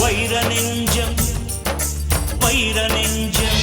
வைர நெஞ்சம் வைர நெஞ்சம்.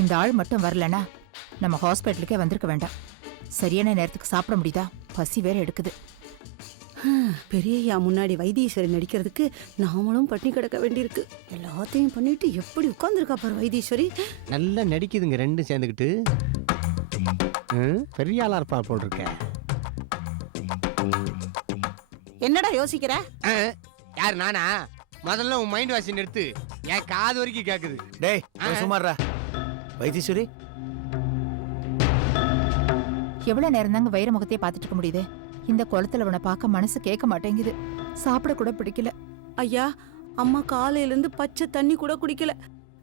இந்த ஆள் மட்டும் வரலனா? நம்ம ஹாஸ்பிட்டலுக்கே வந்திருக்க வேண்டாம். சரியான நேரத்துக்கு சாப்பிட முடியுதா? பசி வேற எடுக்குது. பெரியய்யா முன்னாடி வைத்தீஸ்வரி நடிக்கிறதுக்கு நாமளும் பட்டினி கிடக்க வேண்டியிருக்கு. எல்லாத்தையும் பண்ணிட்டு எப்படி உட்கார்ந்துருக்கா பாரு வைத்தீஸ்வரி? நல்லா நடிக்குதுங்க ரெண்டும் சேர்ந்துக்கிட்டு ம், பெரிய ஆளா இருப்பா போல் இருக்க என்னடா யோசிக்கிற? ஆ, யார் நானா? முதல்ல உன் மைண்ட் வாஷ் நிறுத்து என் காது வரைக்கும் கேக்குது. டேய் சும்மாடுறா வைத்தீஸ்வரி எவ்வளவு நேரம் தாங்க வைர முகத்தையே பார்த்துட்டு இருக்க முடியுது? இந்த குளத்துல உன்னை பார்க்க மனசு கேட்க மாட்டேங்குது. சாப்பிட கூட பிடிக்கல. ஐயா அம்மா காலையில இருந்து பச்சை தண்ணி கூட குடிக்கல.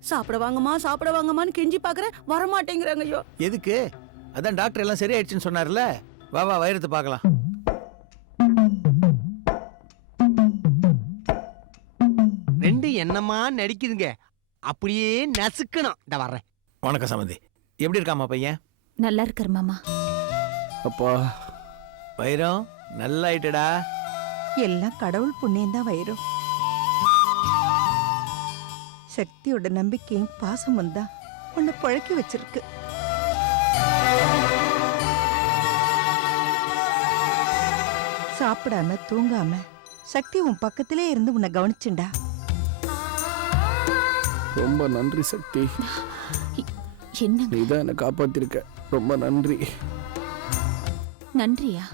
சாப்பிட வாங்கம்மா சாப்பிட வாங்கம்மான்னு கெஞ்சி பாக்குறேன் வரமாட்டேங்கிறாங்க ஐயோ. எதுக்கு? அதான் டாக்டர் எல்லாம் சரியாயிடுச்சுன்னு சொன்னார்ல. வா வா வைரத்தை பார்க்கலாம். ரெண்டும் என்னமா நடிக்குதுங்க. அப்படியே நசுக்கணும். இந்த வர்றேன். வணக்கம் சம்மந்தி எப்படி இருக்காமா பையன்? நல்லா இருக்காரு மாமா. அப்பா. வைரம் நல்லா ஆயிட்டடா எல்லாம் கடவுள் புண்ணியம் தான் வயிறும் சக்தியோட நம்பிக்கையும் பாசமும் தான் உன்னை பழக்கி வச்சிருக்கு. சாப்பிடாம தூங்காம சக்தி உன் பக்கத்திலே இருந்து உன்னை கவனிச்சுண்டா. ரொம்ப நன்றி சக்தி. என்ன நீ தான் என்னை காப்பாத்திருக்க. ரொம்ப நன்றி. நன்றியா?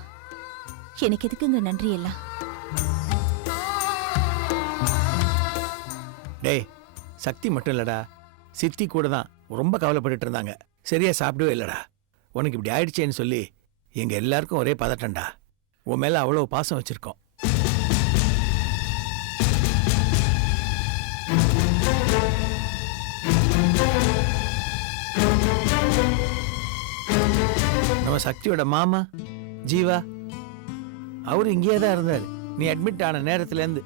எனக்கு எதுக்குங்க நன்றி எல்லாம்? டேய் சக்தி மட்டும் இல்லடா. சித்தி கூட தான் ரொம்ப கவலைப்பட்டுட்டு இருந்தாங்க. சரியா சாப்பிடவே இல்லடா. உனக்கு இப்படி ஆயிடுச்சேன்னு சொல்லி எங்க எல்லாருக்கும் ஒரே பதட்டம்டா. உன் மேல அவ்வளவு பாசம் வச்சிருக்கோம். நம்ம சக்தியோட மாமா? ஜீவா அவரு இங்கேயே தான் இருந்தாரு. நீ அட்மிட் ஆன நேரத்துல இருந்து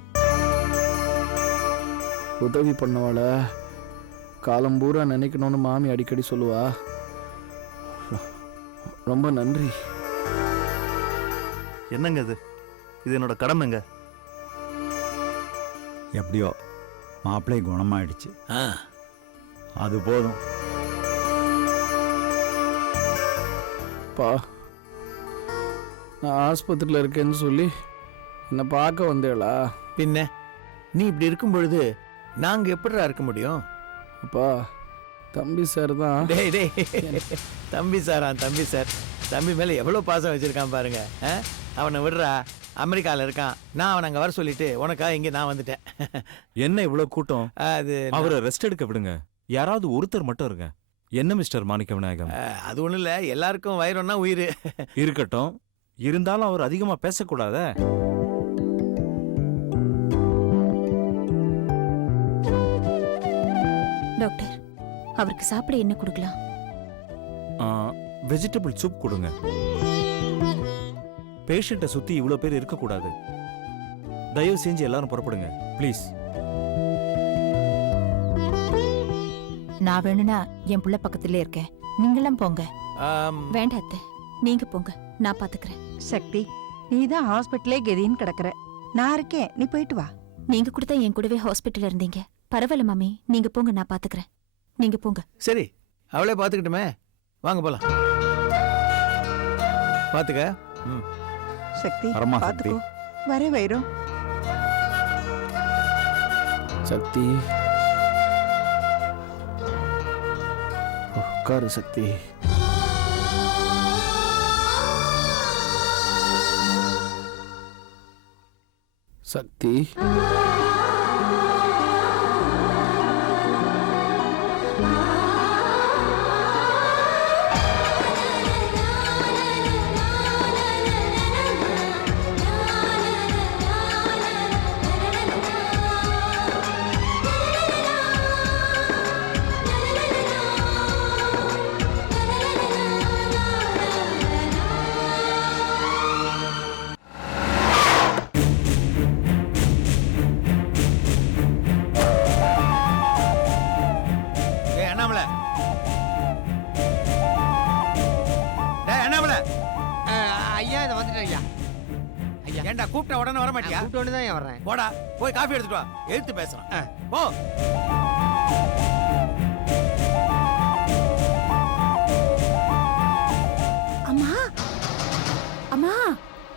உதவி பண்ணவாள காலம் பூரா நினைக்கணும்னு மாமி அடிக்கடி சொல்லுவா. ரொம்ப நன்றி. என்னங்க இது? இது என்னோட கடமைங்க. எப்படியோ மாப்பிள்ளை குணமாயிடுச்சு. ஆ. அது போதும். பா நான் ஆஸ்பத்திரியில் இருக்கேன்னு சொல்லி என்னை பார்க்க வந்தேளா? பின்ன நீ இப்படி இருக்கும் பொழுது நாங்க எப்படிடா இருக்க முடியும்? அப்பா தம்பி சார் தான். டேய் டேய் தம்பி சாரா தம்பி சார். தம்பி மேல எவ்வளவு பாசம் வச்சிருக்கான் பாருங்க ஆ? அவனை விடுறா அமெரிக்கால இருக்கான். நான் அவனை அங்க வர சொல்லிட்டு உனக்கா இங்க நான் வந்துட்டேன். என்ன இவ்வளவு கூட்டம்? அது அவரை ரெஸ்ட் எடுக்க விடுங்க. யாராவது ஒருத்தர் மட்டும் இருங்க. என்ன மிஸ்டர் மாணிக்க விநாயகம் அது ஒண்ணும் இல்ல. எல்லாருக்கும் வயிறுன்னா உயிர். இருக்கட்டும். இருந்தாலும் அவர் அதிகமா பேசக்கூடாதே? டாக்டர் அவருக்கு சாப்பிட என்ன கொடுக்கலாம்? வெஜிடபிள் சூப் கொடுங்க. பேஷண்ட்டை சுத்தி இவ்வளவு பேர் இருக்கக்கூடாது. தயவு செஞ்சு எல்லாரும் புறப்படுங்க. ப்ளீஸ் நான் வேணும்னா என் புள்ள பக்கத்திலே இருக்கேன். நீங்களாம் போங்க. வேண்டாம் அத்தை. நீங்க போங்க. நான் பாத்துக்கிறேன். சக்தி நீ தான் ஹாஸ்பிட்டலே கெதின்னு கிடக்குற. நான் இருக்கேன் நீ போயிட்டு வா. நீங்க கூட தான் என் கூடவே ஹாஸ்பிட்டல் இருந்தீங்க. பரவாயில்ல மாமி. நீங்க போங்க நான் பாத்துக்கிறேன். நீங்க போங்க. சரி அவளே பாத்துக்கிட்டுமே. வாங்க போலாம். பாத்துக்க. சக்தி வரமா சக்தி. பாத்துக்கோ. வர வைரம். சக்தி. உட்காரு சக்தி. சக்தி. வர மாட்டியா வந்து தான் வர்றேன். போடா போய் காஃபி எடுத்துட்டு வா. எழுத்து பேசுறேன். போ. அம்மா அம்மா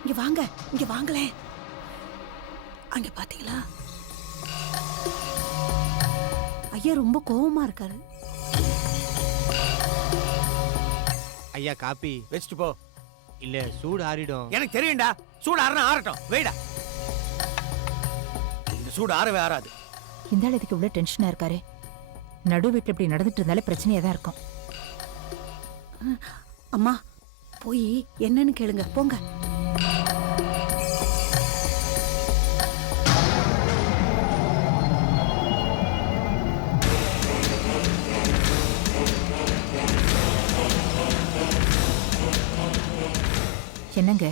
இங்க வாங்க இங்க வாங்களே. அங்க பாத்தீங்களா? ஐயா ரொம்ப கோவமா இருக்காரு. ஐயா காப்பி. வச்சுட்டு போ. இல்ல சூடு ஆறிடும். எனக்கு தெரியும்டா சூடு ஆறணும் ஆறட்டும். வெயிடா. சூடு ஆறவே ஆறாது. இந்த ஆள் இதுக்கு இவ்வளவு டென்ஷனா இருக்காரு. நடு வீட்டுல இப்படி நடந்துட்டு இருந்தாலே பிரச்சனையா தான் இருக்கும். அம்மா போய் என்னன்னு கேளுங்க போங்க. என்னங்க?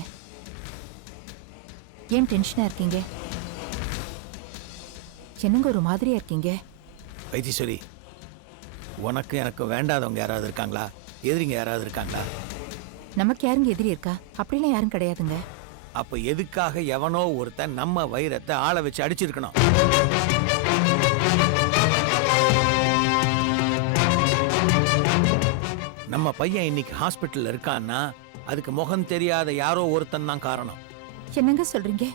ஏன் டென்ஷனா இருக்கீங்க? என்னங்க ஒரு மாதிரியா இருக்கீங்க? வைத்தீஸ்வரி உனக்கு எனக்கு வேண்டாதவங்க யாராவது இருக்காங்களா? எதிரிங்க யாராவது இருக்காங்களா? நமக்கு யாருங்க எதிரி இருக்கா? அப்படிலாம் யாரும் கிடையாதுங்க. அப்ப எதுக்காக எவனோ ஒருத்தன் நம்ம வைரத்தை ஆளை வச்சு அடிச்சிருக்கணும்? நம்ம பையன் இன்னைக்கு ஹாஸ்பிட்டல்ல இருக்கான்னா அதுக்கு முகம் தெரியாத யாரோ ஒருத்தன் தான் காரணம். என்னங்க சொல்றீங்க?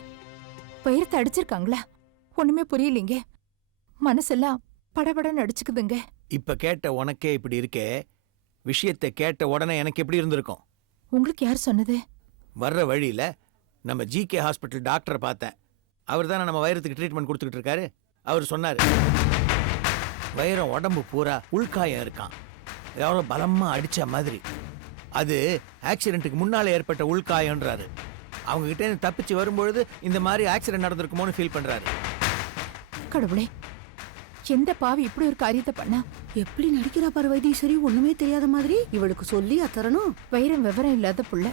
பயிரத்தை அடிச்சிருக்காங்களா? ஒண்ணுமே புரியலீங்க. மனசெல்லாம் படபடன்னு அடிச்சுக்குதுங்க. இப்ப கேட்ட உனக்கே இப்படி இருக்கே. விஷயத்தை கேட்ட உடனே எனக்கு எப்படி இருந்திருக்கும்? உங்களுக்கு யார் சொன்னது? வர்ற வழியில நம்ம ஜிகே ஹாஸ்பிட்டல் டாக்டரை பார்த்தேன். அவர் தானே நம்ம வைரத்துக்கு ட்ரீட்மெண்ட் கொடுத்துக்கிட்டு இருக்காரு. அவர் சொன்னார் வைரம் உடம்பு பூரா உள்காயம் இருக்கான். யாரோ பலமா அடிச்ச மாதிரி. அது ஆக்சிடென்ட்டுக்கு முன்னால ஏற்பட்ட உள்காயம்ன்றாரு அவங்க கிட்ட இருந்து தப்பிச்சு வரும்பொழுது இந்த மாதிரி ஆக்சிடென்ட் நடந்திருக்குமோன்னு ஃபீல் பண்றாரு. கடவுளே. எந்த பாவி இப்படி ஒரு காரியத்தை பண்ணா? எப்படி நடிக்கிறா பாரு வைத்தீஸ்வரி? ஒண்ணுமே தெரியாத மாதிரி. இவளுக்கு சொல்லி அத்தரணும். வைரம் விவரம் இல்லாத புள்ள.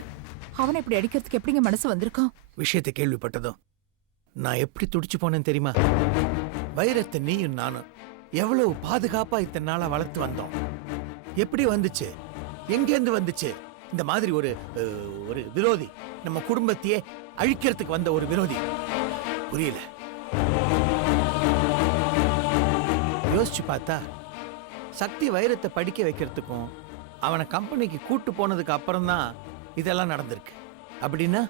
அவனை இப்படி அடிக்கிறதுக்கு எப்படிங்க மனசு வந்திருக்கோம்? விஷயத்தை கேள்விப்பட்டதும் நான் எப்படி துடிச்சு போனேன்னு தெரியுமா? வைரத்தை நீயும் நானும் எவ்வளவு பாதுகாப்பா இத்தனை நாளா வளர்த்து வந்தோம். எப்படி வந்துச்சு? எங்கேருந்து வந்துச்சு? இந்த மாதிரி ஒரு அஹ், ஒரு விரோதி நம்ம குடும்பத்தையே அழிக்கிறதுக்கு வந்த ஒரு விரோதி. புரியல. யோசிச்சு பார்த்தா சக்தி வைரத்தை படிக்க வைக்கிறதுக்கும் அவனை கம்பெனிக்கு கூட்டு போனதுக்கு அப்புறம் தான் இதெல்லாம் நடந்திருக்கு. அப்படின்னா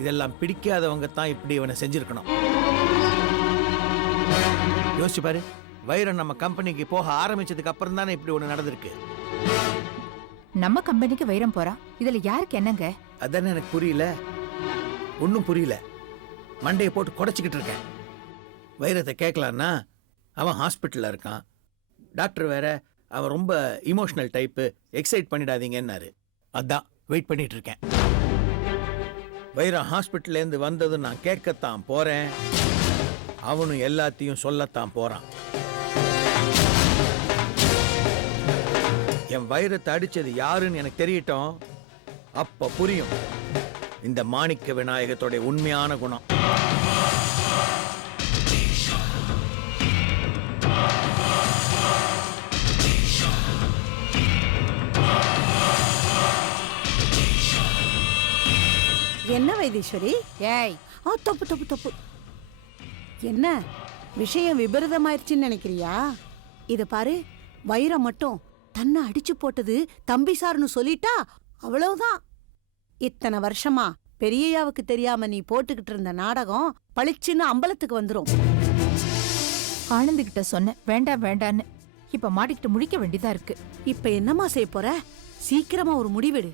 இதெல்லாம் பிடிக்காதவங்க தான் இப்படி இவனை செஞ்சிருக்கணும். யோசிச்சு பாரு வைரம் நம்ம கம்பெனிக்கு போக ஆரம்பிச்சதுக்கு அப்புறம் தானே இப்படி ஒண்ணு நடந்திருக்கு. நம்ம கம்பெனிக்கு வைரம் போறான் இதுல யாருக்கு என்னங்க? அதானே எனக்கு புரியல. ஒன்றும் புரியல. மண்டையை போட்டு குடைச்சிக்கிட்டு இருக்கேன். வைரத்தை கேட்கலான்னா அவன் ஹாஸ்பிட்டலில் இருக்கான். டாக்டர் வேற அவன் ரொம்ப இமோஷனல் டைப்பு எக்ஸைட் பண்ணிடாதீங்கன்னாரு. அதான் வெயிட் பண்ணிட்டு இருக்கேன் வைரம் ஹாஸ்பிட்டல்லேருந்து வந்ததும் நான் கேட்கத்தான் போறேன். அவனும் எல்லாத்தையும் சொல்லத்தான் போறான். என் வைரத்தை அடிச்சது யாருன்னு எனக்கு தெரியட்டும். அப்ப புரியும். இந்த மாணிக்க விநாயகத்துடைய உண்மையான குணம். என்ன வைத்தீஸ்வரி? ஏய். ஆ தப்பு தப்பு தப்பு. என்ன? விஷயம் விபரீதமாயிருச்சுன்னு நினைக்கிறியா? இத பாரு வைரம் மட்டும் தன்னை அடிச்சு போட்டது தம்பி சார்னு சொல்லிட்டா அவ்வளவுதான். இத்தனை வருஷமா பெரியய்யாவுக்கு தெரியாம நீ போட்டுக்கிட்டு இருந்த நாடகம் பளிச்சுன்னு அம்பலத்துக்கு வந்துரும். ஆனந்த் கிட்ட சொன்னேன் வேண்டாம் வேண்டான்னு இப்ப மாட்டிக்கிட்டு முடிக்க வேண்டியதா இருக்கு. இப்ப என்னம்மா செய்ய போற? சீக்கிரமா ஒரு முடிவெடு.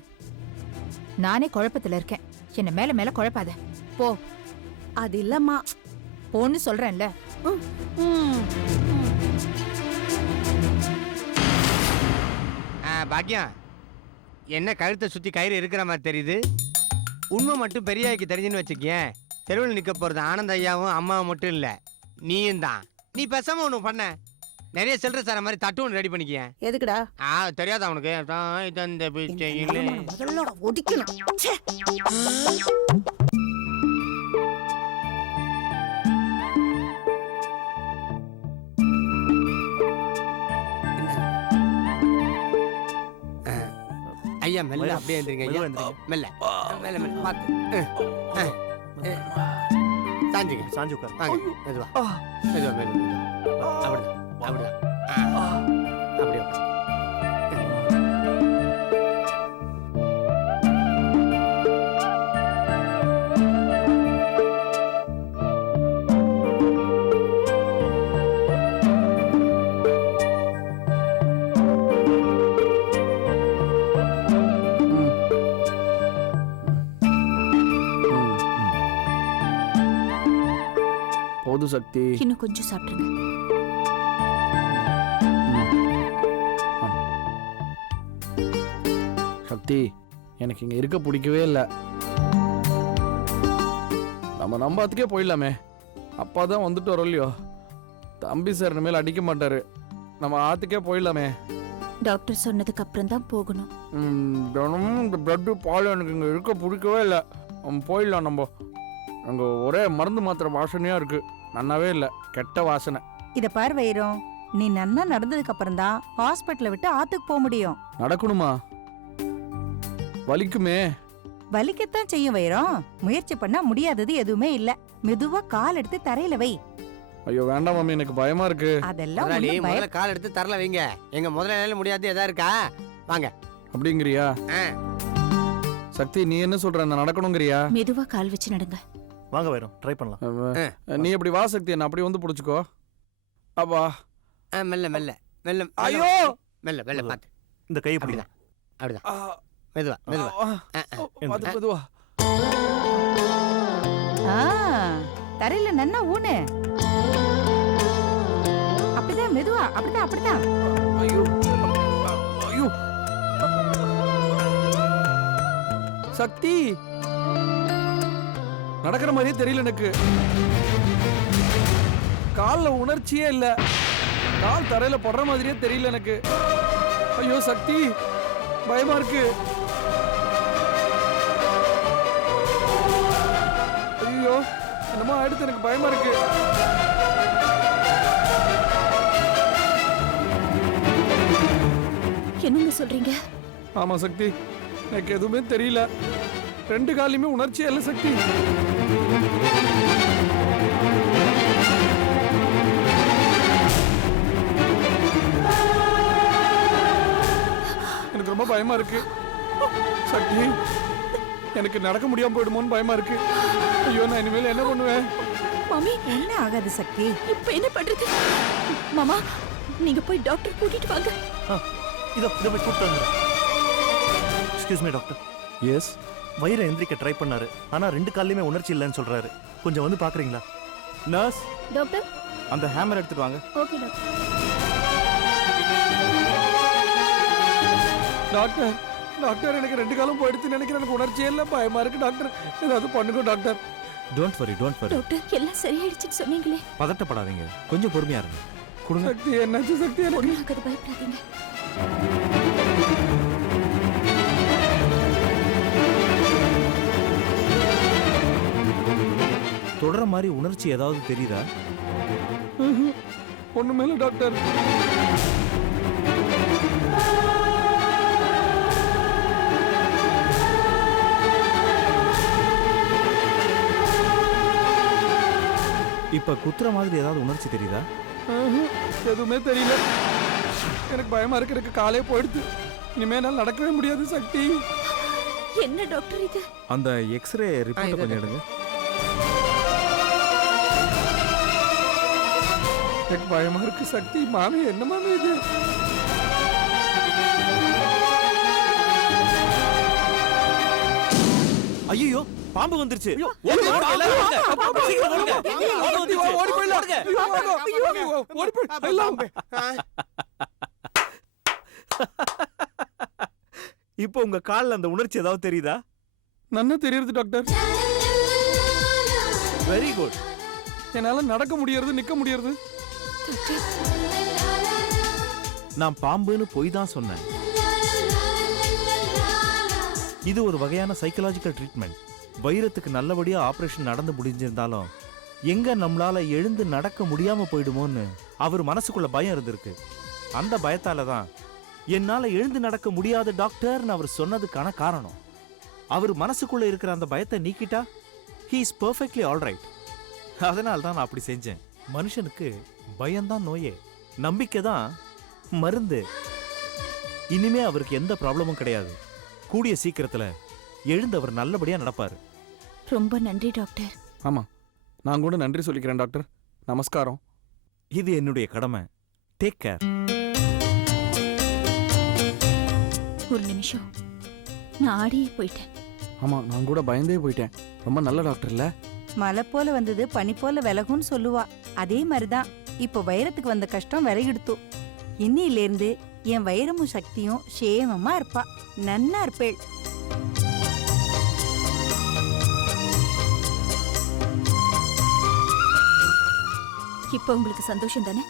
நானே குழப்பத்துல இருக்கேன். என்ன மேல மேல குழப்பாத. போ. அது இல்லம்மா. போன்னு சொல்றேன்ல. ம், ம். ஆ, பாக்கியம் என்ன கழுத்தை சுத்தி கயிறு இருக்கிற மாதிரி தெரியுது? உண்மை மட்டும் பெரியாய்க்கு தெரிஞ்சுன்னு வச்சுக்கேன் தெருவில் நிற்க போறது ஆனந்த ஐயாவும் அம்மாவும் மட்டும் இல்ல. நீயும் தான். நீ பேசாம ஒன்று பண்ண. நிறைய சில்லற சார மாதிரி தட்டு ஒன்று ரெடி பண்ணிக்க எதுக்குடா? ஆ தெரியாதா அவனுக்கு பிச்சையிலே. முதல்ல ஒடிக்கணும் ச்சே. ஐயா மெல்ல அப்படியே எந்திரிங்க ஐயா. மெல்ல. மெல்ல மெல்ல. பார்த்து. சாஞ்சுங்க சாஞ்சு உட்கார். வாங்க மெதுவா. மெதுவா மெதுவா. மெதுவா அப்படிதான். அப்படிதான் ஆ. அப்படியே. போது சக்தி இன்னும் கொஞ்சம் சாப்பிட்டுருங்க சக்தி எனக்கு இங்க இருக்க பிடிக்கவே இல்லை. நம்ம நம்பாத்துக்கே போயிடலாமே. அப்பா தான் வந்துட்டு வரோம் இல்லையோ? தம்பி சார் இனிமேல் அடிக்க மாட்டாரு. நம்ம ஆத்துக்கே போயிடலாமே. டாக்டர் சொன்னதுக்கு அப்புறம் தான் போகணும். ம், தினமும் இந்த பிளட்டு பால் எனக்கு இங்கே இருக்க பிடிக்கவே இல்லை. நம்ம போயிடலாம் நம்ம. அங்கே ஒரே மருந்து மாத்திரை வாசனையாக இருக்கு. நன்னாவே இல்லை. கெட்ட வாசனை. இத பார் வைரம். நீ நன்னா நடந்ததுக்கு அப்புறம் தான் ஹாஸ்பிட்டலை விட்டு ஆத்துக்கு போக முடியும். நடக்கணுமா? வலிக்குமே. வலிக்கத்தான் செய்யும் வைரம் முயற்சி பண்ணா முடியாதது எதுவுமே இல்ல. மெதுவா கால் எடுத்து தரையில வை. ஐயோ வேண்டாம் மாமி எனக்கு பயமா இருக்கு. அதெல்லாம் முதலாளி ஒண்ணும் முதல்ல கால் எடுத்து தரல வைங்க. எங்க முதலாளியால முடியாது எதா இருக்கா? வாங்க. அப்படிங்கிறியா? ஆ. சக்தி நீ என்ன சொல்ற? நான் நடக்கணுங்கிறியா? மெதுவா கால் வச்சு நடங்க. வாங்க வரோம் ட்ரை பண்ணலாம். அவ- நீ எப்படி வா சக்தி. என்ன அப்படி வந்து பிடிச்சிக்கோ. அப்பா. ஆ, மெல்ல மெல்ல. மெல்ல மெல்ல. ஐயோ! மெல்ல மெல்ல பார்த்து. இந்த கையை பிடிங்க. அப்படிதான் அப்படிதான். ஆ, மெதுவா மெதுவா. ஆ, தரையில நன்னா ஊனு. அப்படிதான் மெதுவா அப்படிதான் அப்படிதான். ஐயோ ஐயோ. சக்தி! நடக்கிற மாதிரியே தெரியல எனக்கு. கால்ல உணர்ச்சியே இல்ல. கால் தரையில படுற மாதிரியே தெரியல எனக்கு. ஐயோ சக்தி! பயமா இருக்கு. என்னமோ ஆயிடுத்து எனக்கு பயமா இருக்கு. என்னங்க சொல்றீங்க? ஆமா சக்தி. எனக்கு எதுவுமே தெரியல. ரெண்டு காலையுமே உணர்ச்சியே இல்லை சக்தி. எனக்கு ரொம்ப பயமா இருக்கு. சக்தி. எனக்கு நடக்க முடியாம போயிடுமோன்னு பயமா இருக்கு. ஐயோ நான் இனிமேல் என்ன பண்ணுவேன்? மாமி என்ன ஆகாது சக்தி? இப்ப என்ன பண்றது? மாமா நீங்க போய் டாக்டர் கூட்டிட்டு வாங்க. ஆ இதோ இதை போய் கூப்பிட்டு வந்துடுறேன். எக்ஸ்கியூஸ் மீ டாக்டர் எஸ் வயிறை எந்திரிக்க ட்ரை பண்ணாரு. ஆனா ரெண்டு கால்லையுமே உணர்ச்சி இல்லைன்னு சொல்றாரு. கொஞ்சம் வந்து பாக்குறீங்களா? Nurse doctor? அந்த ஹேமர் எடுத்துட்டு வாங்க. Okay doctor. டாக்டர் டாக்டர் எனக்கு ரெண்டு காலம் போயிடுச்சு நினைக்கிறேன். எனக்கு உணர்ச்சியே இல்லை பயமா இருக்கு டாக்டர். ஏதாவது பண்ணுங்க doctor. Don't worry don't worry doctor எல்லாம் சரியாயிடுச்சுன்னு சொன்னீங்களே. பதட்டப்படாதீங்க. கொஞ்சம் பொறுமையா இருங்க. கொடுங்க. சக்தி என்னாச்சு சக்தி எனக்கு? பயப்படாதீங்க. தொடர மாதிரி உணர்ச்சி ஏதாவது தெரியுதா? ஒண்ணுமே இல்லை டாக்டர். இப்ப குத்துற மாதிரி ஏதாவது உணர்ச்சி தெரியுதா. எதுவுமே தெரியல. எனக்கு பயமா இருக்கு எனக்கு காலே போயிடுது. இனிமே என்னால் நடக்கவே முடியாது சக்தி. என்ன டாக்டர் இது? அந்த எக்ஸ்ரே ரிப்போர்ட் கொஞ்சம் எடுங்க. எனக்கு பயமா இருக்கு சக்தி. மாமி என்ன மாமி இது? ஐயோ பாம்பு வந்துருச்சு. இப்போ உங்க கால்ல அந்த உணர்ச்சி ஏதாவது தெரியுதா? நன்னா தெரியுது டாக்டர். வெரி குட் என்னால நடக்க முடியறது நிக்க முடியறது. நான் பாம்புன்னு பொய் தான் சொன்னேன். இது ஒரு வகையான சைக்கலாஜிக்கல் ட்ரீட்மெண்ட் வைரத்துக்கு நல்லபடியாக ஆப்ரேஷன் நடந்து முடிஞ்சிருந்தாலும் எங்கே நம்மளால எழுந்து நடக்க முடியாமல் போயிடுமோன்னு அவர் மனசுக்குள்ள பயம் இருந்திருக்கு. அந்த பயத்தால தான் என்னால் எழுந்து நடக்க முடியாத டாக்டர்னு அவர் சொன்னதுக்கான காரணம். அவர் மனசுக்குள்ளே இருக்கிற அந்த பயத்தை நீக்கிட்டா ஹீ இஸ் பர்ஃபெக்ட்லி ஆல்ரைட் அதனால தான் நான் அப்படி செஞ்சேன். மனுஷனுக்கு பயம்தான் நோயே. நம்பிக்கை தான் மருந்து. இனிமே அவருக்கு எந்த ப்ராப்ளமும் கிடையாது. கூடிய சீக்கிரத்துல எழுந்து அவர் நல்லபடியா நடப்பாரு. ரொம்ப நன்றி டாக்டர். ஆமாம் நான் கூட நன்றி சொல்லிக்கிறேன் டாக்டர். நமஸ்காரம். இது என்னுடைய கடமை. டேக் கேர் ஒரு நிமிஷம். நான் ஆடியே போயிட்டேன். ஆமாம் நான் கூட பயந்தே போயிட்டேன். ரொம்ப நல்ல டாக்டர் இல்லை? மலை போல வந்தது பனி போல விலகும்னு சொல்லுவா. அதே மாதிரிதான். இப்போ வைரத்துக்கு வந்த கஷ்டம் விலகிடுத்து இன்னிலேருந்து என் வைரமும் சக்தியும் சேமமா இருப்பா. நன்னா இருப்பேள். இப்போ உங்களுக்கு சந்தோஷம் தானே?